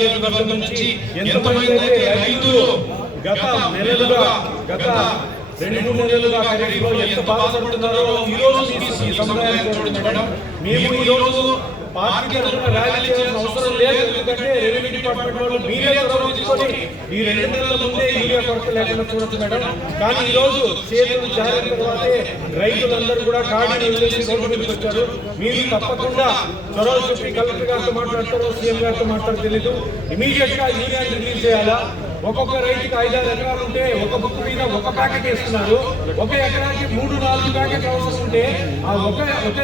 నియోజకవర్గం నుంచి ఎంతమంది అయితే రైతులు గత నెలలుగా గత 2-3 నెలలుగా ఖరీఫ్లో ఎంత బాధపడుతున్నారో ఈ రోజు ఈ సముదాయాన్ని చూడండి మేడం. మేము ఈ రోజు పార్టీ తరఫున ర్యాలీ చేయాల్సిన అవసరం లేదు. ఎందుకంటే రెవెన్యూ డిపార్ట్మెంట్ వాళ్ళు మీరే చొరవ తీసుకొని ఈ 2 నెలల ముందే యూరియా కొరత లేకుండా చూడొచ్చు మేడం. కానీ ఈ రోజు చేతులు జారిన తర్వాతే రైతులందరూ కూడా కాడిని వదిలేసి రోడ్డు మీదకి వచ్చారు. మీరు తప్పకుండా చొరవ చూపి కలెక్టర్ గారితో మాట్లాడతారో సీఎం గారితో మాట్లాడతారో తెలీదు. ఇమీడియట్ గా యూరియాని రిలీజ్ చేయాలా. ఒక్కొక్క రైతుకి 5-6 ఎకరాలు ఉంటే ఒక బుక్ మీద ఒక ప్యాకెట్ వేస్తున్నారు. ఒక ఎకరాకి 3-4 ప్యాకెట్ అవసరం ఉంటే ఆ ఒక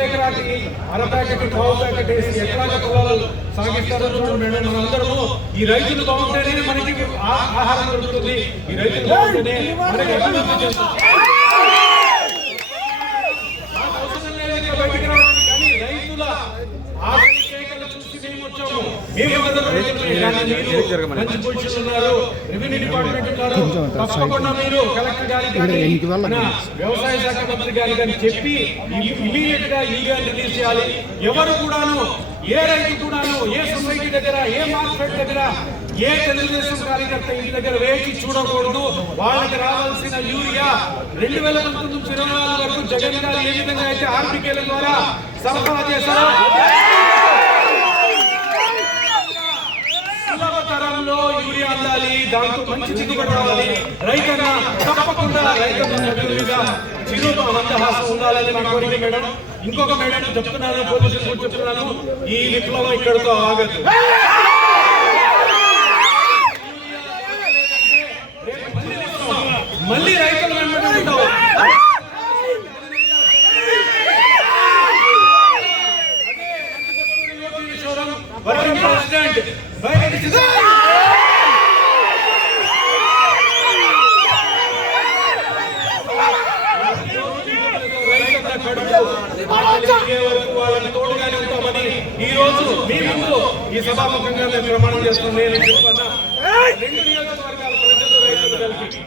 ఎకరాకి అర ప్యాకెట్ 1/4 ప్యాకెట్ వేసి ఎకరాల పొలాలు సాగిస్తారో చూడండి మేడం. మనందరము ఈ రైతులు బాగుంటేనే మనకి ఆహారం దొరుకుతుంది. ఈ రైతులు బాగుంటేనే మనకి అభివృద్ధి చేస్తుంది. బయటికి రావాలి కానీ రైతుల ఆకలి కేకలు చూసి మేము వచ్చాము. మంచి పొజిషన్ ఉన్నారు, రెవెన్యూ డిపార్ట్మెంట్ ఉన్నారు. తప్పకుండా మీరు కలెక్టర్ గారికి వ్యవసాయ శాఖ మంత్రి గారికి అని చెప్పి ఇమీడియట్ గా యూరియా రిలీజ్ చేయాలి. ఎవరు కూడాను ఏ రైతు కూడాను ఏ సొసైటీ దగ్గర ఏ మార్కెట్ దగ్గర ఏ తెలుగుదేశం కార్యకర్త ఇంటి దగ్గర వేచి చూడకూడదు. వాళ్ళకి రావాల్సిన యూరియా 2019 నుంచి 2024 వరకు జగన్ గారు ఏ విధంగా అయితే ఆర్బికేల ద్వారా సరఫరా చేశారో తరంలో యూరియా అందాలి. దాంతో మంచి దిగుబడి రావాలి. రైతన్న తప్పకుండా రైతన్నగా చిరుతో మందహాసం ఉండాలని నా కోరిక మేడం. ఇంకొక మేడం చెప్తున్నాను, పోలీసులు కూడా చెప్తున్నాను, ఈ విప్లవం ఇక్కడితో ఆగదు. మళ్ళీ రైతులు వెంబడి ఉంటావు. వాళ్ళని తోడుగానే ఉంటామని ఈ రోజు మీ ముందు ఈ సభాముఖంగా మేము ప్రమాణం చేస్తున్నాం. నేను 2 నియోజకవర్గాల ప్రజలు రైతులు కలిపి